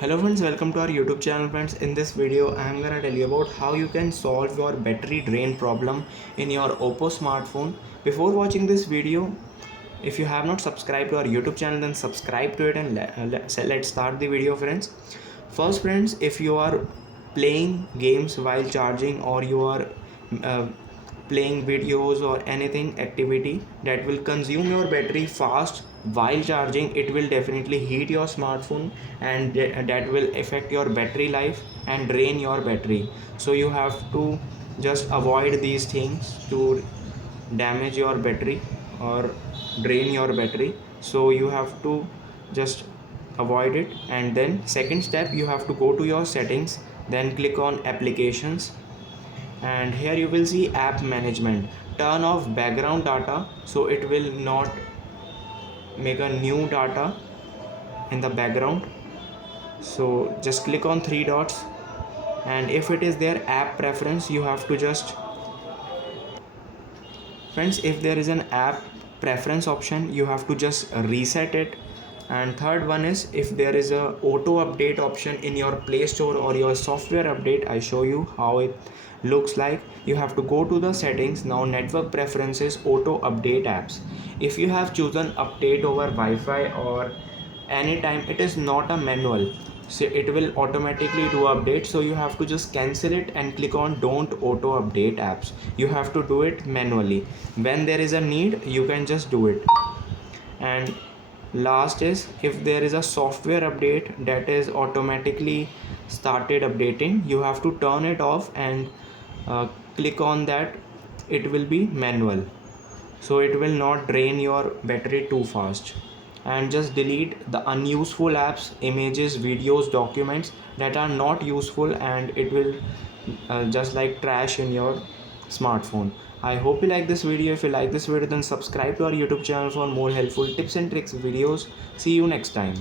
Hello friends, welcome to our YouTube channel friends. In this video I am gonna tell you about how you can solve your battery drain problem in your Oppo smartphone. Before watching this video, if you have not subscribed to our YouTube channel, then subscribe to it and let's start the video friends. First friends, if you are playing games while charging, or you are uh, playing videos or anything activity that will consume your battery fast while charging, it will definitely heat your smartphone, and that will affect your battery life and drain your battery. So you have to just avoid these things to damage your battery or drain your battery. So you have to just avoid it. And then second step, you have to go to your settings, then click on applications, and here you will see app management. Turn off background data so it will not make a new data in the background. So just click on three dots, and if it is there, app preference, you have to just friends, if there is an app preference option, you have to just reset it. And third one is, if there is a auto update option in your Play Store or your software update, I show you how it looks like. You have to go to the settings. Now network preferences, auto update apps. If you have chosen update over Wi-Fi or anytime, it is not a manual, so it will automatically do update. So you have to just cancel it and click on don't auto update apps. You have to do it manually. When there is a need, you can just do it. And last is, if there is a software update that is automatically started updating, you have to turn it off and click on that. It will be manual, so it will not drain your battery too fast. And just delete the unuseful apps, images, videos, documents that are not useful, and it will just like trash in your smartphone. I hope you like this video. If you like this video, then subscribe to our YouTube channel for more helpful tips and tricks videos. See you next time.